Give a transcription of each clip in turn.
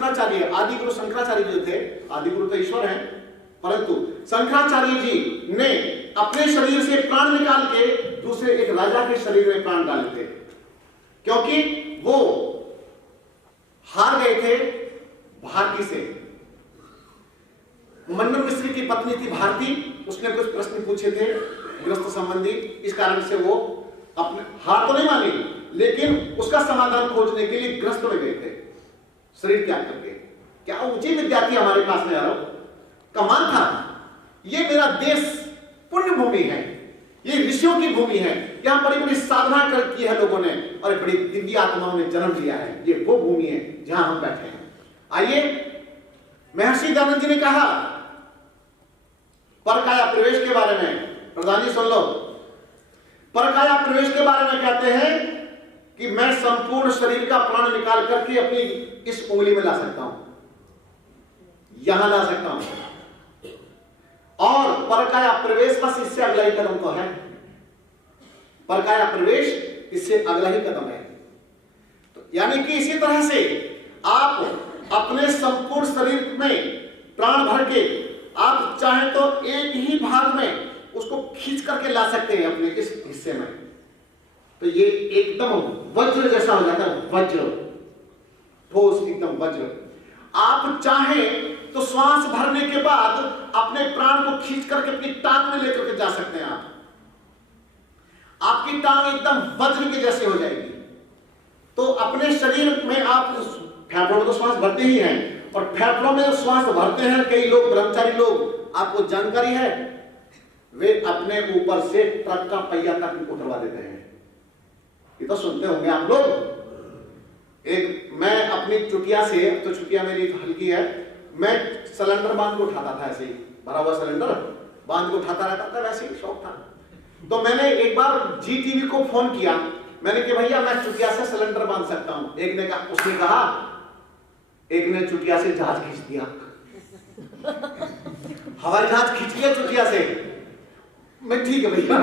शंकराचार्य, आदि गुरु शंकराचार्य जो थे, आदि गुरु तो ईश्वर हैं, परंतु शंकराचार्य जी ने अपने शरीर से प्राण निकाल के दूसरे एक राजा के शरीर में प्राण डाले थे, क्योंकि वो हार गए थे भारती से। मंडन मिश्र की पत्नी थी भारती, उसने कुछ प्रश्न पूछे थे गृहस्थ संबंधी, इस कारण से वो अपने हार तो नहीं मानी, लेकिन उसका समाधान खोजने के लिए गृहस्थ में गए थे शरीर त्याग करके। क्या ऊंची विद्यार्थी हमारे पास में यारो, कमाल था। ये मेरा देश पुण्य भूमि है, ये ऋषियों की भूमि है, यहां बड़ी बड़ी साधना कर की है लोगों ने और बड़ी दिव्य आत्माओं ने जन्म लिया है। ये वो भूमि है जहां हम बैठे हैं। आइए, महर्षि दयानंद जी ने कहा परकाया प्रवेश के बारे में, प्रधान जी सुन लो, परकाया प्रवेश के बारे में कहते हैं कि मैं संपूर्ण शरीर का प्राण निकाल करके अपनी इस उंगली में ला सकता हूं, यहां ला सकता हूं, और परकाया प्रवेश बस इससे अगला ही कदम तो है। परकाया प्रवेश इससे अगला ही कदम है। तो यानी कि इसी तरह से आप अपने संपूर्ण शरीर में प्राण भर के आप चाहें तो एक ही भाग में उसको खींच करके ला सकते हैं अपने इस हिस्से में। तो ये एकदम वज्र जैसा हो जाता है, वज्र, ठोस एकदम वज्र। आप चाहें तो श्वास भरने के बाद अपने प्राण को खींच करके अपनी टांग में लेकर के जा सकते हैं। आपकी टांग एकदम वज्र के जैसे हो जाएगी। तो अपने शरीर में आप फेफड़ों में तो श्वास भरते ही हैं, और फेफड़ों में श्वास भरते हैं कई लोग, ब्रह्मचारी लोग, आपको जानकारी है, वे अपने ऊपर से ट्रक का पहिया तक उठवा देते हैं। ये तो सुनते होंगे आप लोग। मैं अपनी चुटिया से, तो चुटिया मेरी हल्की है, मैं सिलेंडर बांध के उठाता था, ऐसे ही भरा हुआ सिलेंडर बांध के उठाता रहता था, वैसे ही शौक था। तो मैंने एक बार जी टीवी को फोन किया, मैंने कि भैया मैं चुटिया से सिलेंडर बांध सकता हूं। एक ने कहा, उसने कहा, एक ने चुटिया से जहाज खींच दिया, हवाई जहाज खींच लिया चुटिया से। मैं ठीक है भैया।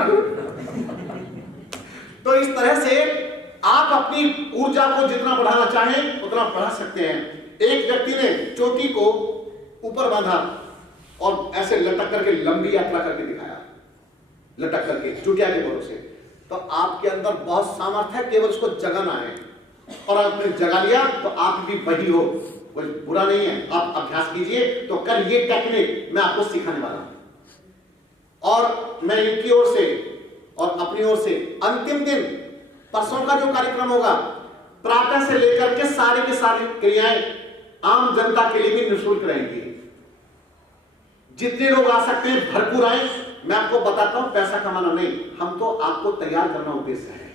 तो इस तरह से आप अपनी ऊर्जा को जितना बढ़ाना चाहें उतना बढ़ा सकते हैं। एक व्यक्ति ने चोटी को ऊपर बांधा और ऐसे लटक करके लंबी यात्रा करके दिखाया, लटक करके चुटिया के भरोसे। तो आपके अंदर बहुत सामर्थ्य है, केवल उसको जगाना है, और आपने जगा लिया तो आप भी वही हो, कोई बुरा नहीं है। आप अभ्यास कीजिए, तो कल ये टेक्निक मैं आपको सिखाने वाला हूं। और मैं इनकी ओर से और अपनी ओर से अंतिम दिन परसों का जो कार्यक्रम होगा, प्रातः से लेकर के सारी क्रियाएं आम जनता के लिए भी निःशुल्क रहेंगी। जितने लोग आ सकते हैं भरपूर आए। मैं आपको बताता हूं, पैसा कमाना नहीं, हम तो आपको तैयार करना उद्देश्य है,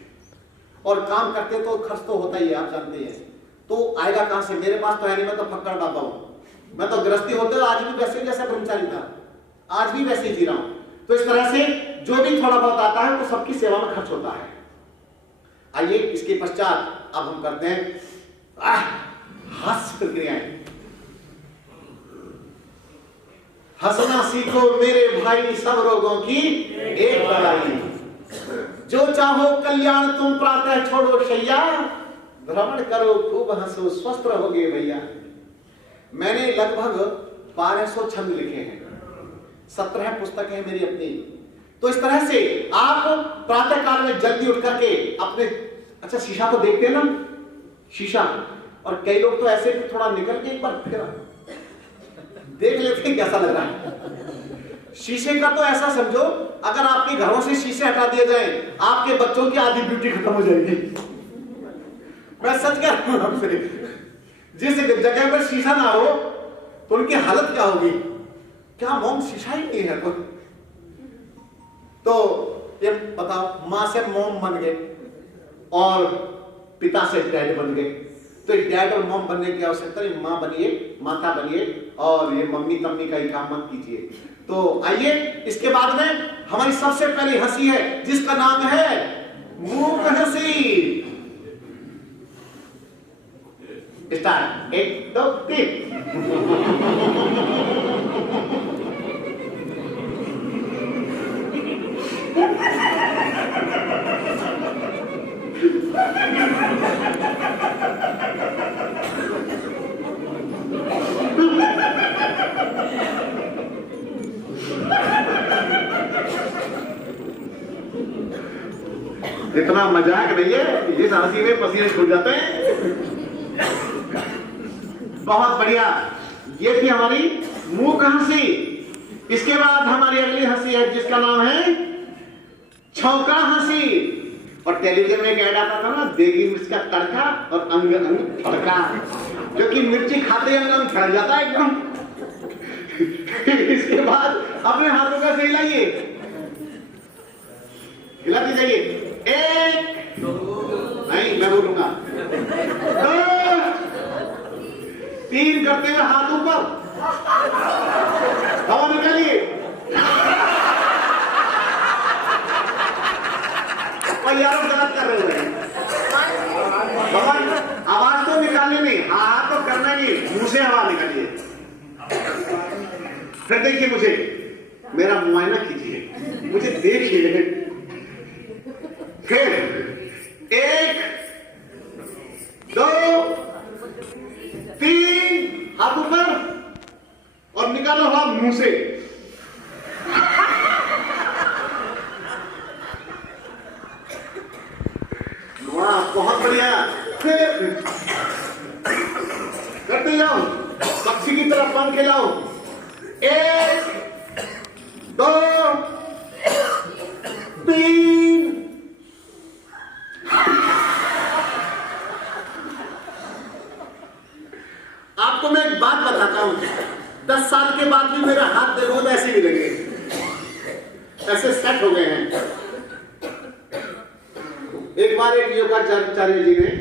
और काम करते तो खर्च तो होता ही है, आप जानते हैं। तो आएगा कहां से? मेरे पास तो है नहीं, मैं तो फक्कड़ बाबा हूं। मैं तो गृहस्थी होते आज भी वैसे ही जैसा ब्रह्मचारी था, आज भी वैसे ही जी रहा हूं। तो इस तरह से जो भी थोड़ा बहुत आता है तो सबकी सेवा में खर्च होता है। आइए, इसके पश्चात अब हम करते हैं हास्य प्रक्रियाएं। हंसना सीखो मेरे भाई, सब रोगों की एक दवाई। जो चाहो कल्याण तुम प्रातः छोड़ो शैया, भ्रमण करो खूब हंसो स्वस्थ रहोगे भैया। मैंने लगभग 1200 छंद लिखे हैं, 17 पुस्तक है मेरी अपनी। तो इस तरह से आप प्रातः काल में जल्दी उठ करके अपने, अच्छा शीशा तो देखते हैं ना, शीशा, और कई लोग तो ऐसे भी थोड़ा निकल के एक बार फिर देख लेते हैं कैसा लग रहा है। शीशे का तो ऐसा समझो, अगर आपके घरों से शीशे हटा दिए जाए, आपके बच्चों की आधी ब्यूटी खत्म हो जाएगी। मैं सच कह रहा हूं आपसे, जिस जगह पर शीशा ना हो तो उनकी हालत क्या होगी। क्या मोम शीशा ही नहीं है कोई। तो ये बताओ, मां से मोम बन गए और पिता से डैड बन गए। तो डैड और मॉम बनने की आवश्यकता नहीं, मां बनिए, माता बनिए, और ये मम्मी तम्मी का ही काम मत कीजिए। तो आइए, इसके बाद में हमारी सबसे पहली हंसी है जिसका नाम है मूक हंसी। स्टार्ट, 1 2 3। इतना मजाक नहीं है, जिस हंसी में पसीने छूट जाते हैं। बहुत बढ़िया, ये थी हमारी मूक हंसी। इसके बाद हमारी अगली हंसी है जिसका नाम है छौंका हंसी। और टेलीविजन में एक ऐड आता था ना, देगी मिर्च का तड़का और अंग अंग फड़का, क्योंकि मिर्ची खाते अंग अंग फैल जाता है एकदम। इसके बाद अपने हाथों का से हिलाइए, हिलाते जाइए। एक, नहीं मैं बोलूंगा, 2, 3 करते हुए हाथ ऊपर, हवा निकालिए। और यार गलत कर रहे हो भगवान, आवाज तो निकालनी नहीं, हाथ तो करना नहीं, मुंह से हवा निकालिए। फिर देखिए, मुझे मेरा मुआयना कीजिए, मुझे देखिए। फिर 1, 2, 3 हाथ ऊपर और निकालो हवा मुंह से। वाह, बहुत बढ़िया। फिर करते जाओ, पक्षी की तरफ पंख खिलाओ। 1, 2, 3। आपको मैं एक बात बताता हूं, 10 साल के बाद भी मेरा हाथ देखो तो ऐसे भी लगे, ऐसे सेट हो गए हैं। एक बार एक योगाचार्य जी ने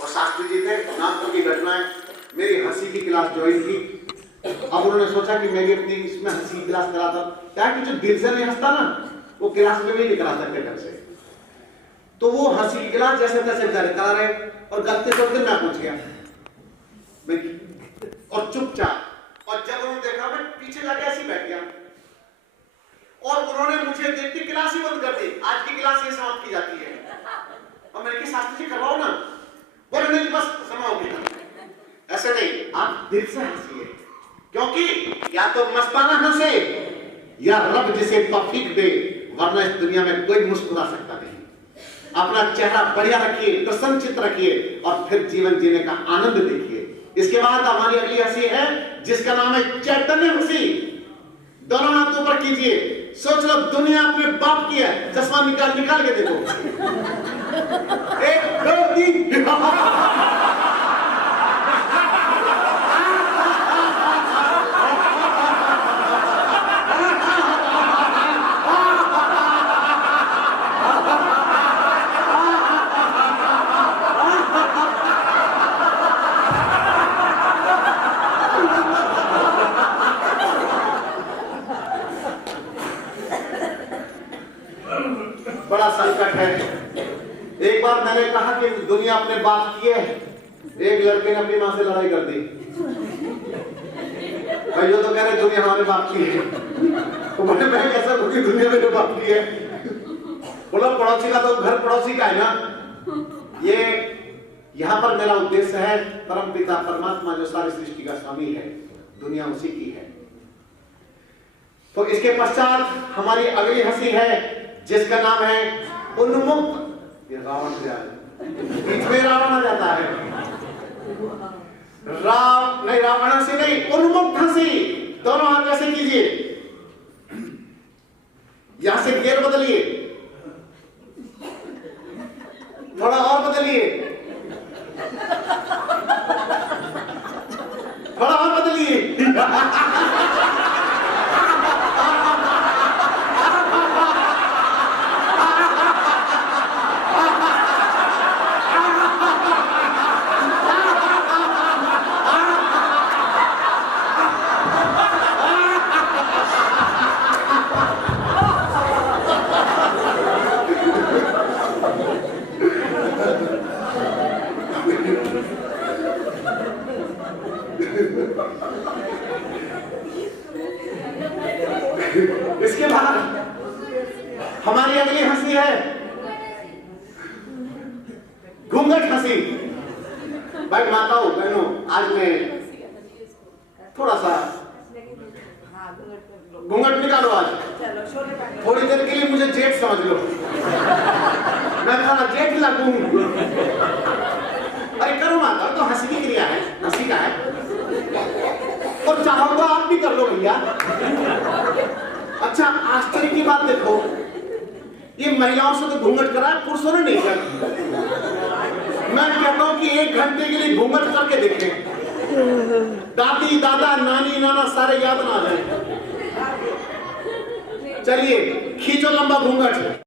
और शास्त्री जी थे, नागपुर की घटना है, मेरी हंसी की क्लास ज्वाइन की। अब उन्होंने सोचा कि मैं भी अपनी इसमें हंसी की क्लास कराता, क्या कि जो दिल से नहीं हंसता ना, वो क्लास में भी नहीं करा सकते ढंग से। तो वो हंसी की क्लास जैसे तैसे करा रहे, और गलती से मैं पहुंच गया और चुपचाप, और जब उन्होंने देखा मैं पीछे जाके ऐसे बैठ गया, और उन्होंने मुझे देखते क्लास ही बंद कर दी। आज की क्लास ये समाप्त की जाती है। और मैंने कहा शास्त्री जी करवाओ ना, बोले नहीं बस समाओगे। ऐसे नहीं, आप दिल से हंसिए, क्योंकि या तो मस्ताना हंसे या रब जिसे तौफीक दे, वरना इस दुनिया में कोई मुस्कुरा सकता नहीं। अपना चेहरा बढ़िया रखिए, प्रसन्नचित्त रखिए, और फिर जीवन जीने का आनंद देखिए। इसके बाद हमारी अगली हंसी है जिसका नाम है चैतन्य हंसी। दोनों हाथ ऊपर कीजिए, सोच लो दुनिया अपने बाप की है, चश्मा निकाल के देखो। 1, 2, 3। बड़ा संकट है। एक बार मैंने कहा कि दुनिया अपने बाप की है, एक लड़के ने अपनी मां से लड़ाई कर दी। भाई तो कह रहे दुनिया हमारे बाप की है, तो मैं कैसा बोली दुनिया मेरे बाप की है। बोला पड़ोसी का तो घर पड़ोसी का है ना। ये यहाँ पर मेरा उद्देश्य है, परम पिता परमात्मा जो सारी सृष्टि का स्वामी है, दुनिया उसी की है। तो इसके पश्चात हमारी अगली हंसी है जिसका नाम है उन्मुक्त। ये रावण बीच में रावण आ जाता है। रावण हंसी नहीं, उन्मुक्त हंसी। दोनों हाथ ऐसे कीजिए, यहां से गियर बदलिए, थोड़ा और बदलिए, थोड़ा और बदलिए। इसके बाद हमारी अगली हंसी है घूंघट हंसी। भाई माताओं बहनों, आज मैं थोड़ा सा घूंघट निकालो। आज थोड़ी देर के लिए मुझे जेठ समझ लो। जेठ लगूं। अरे करो माता, तो हंसी की क्रिया है, हंसी का है। और चाहो तो आप भी कर लो भैया। अच्छा आश्चर्य की बात देखो, ये महिलाओं से तो घूंघट करा, पुरुषों ने नहीं कर। मैं कहता हूं कि 1 घंटे के लिए घूंघट करके देखें, दादी दादा नानी नाना सारे याद ना आ जाए। चलिए खींचो लंबा घूंघट।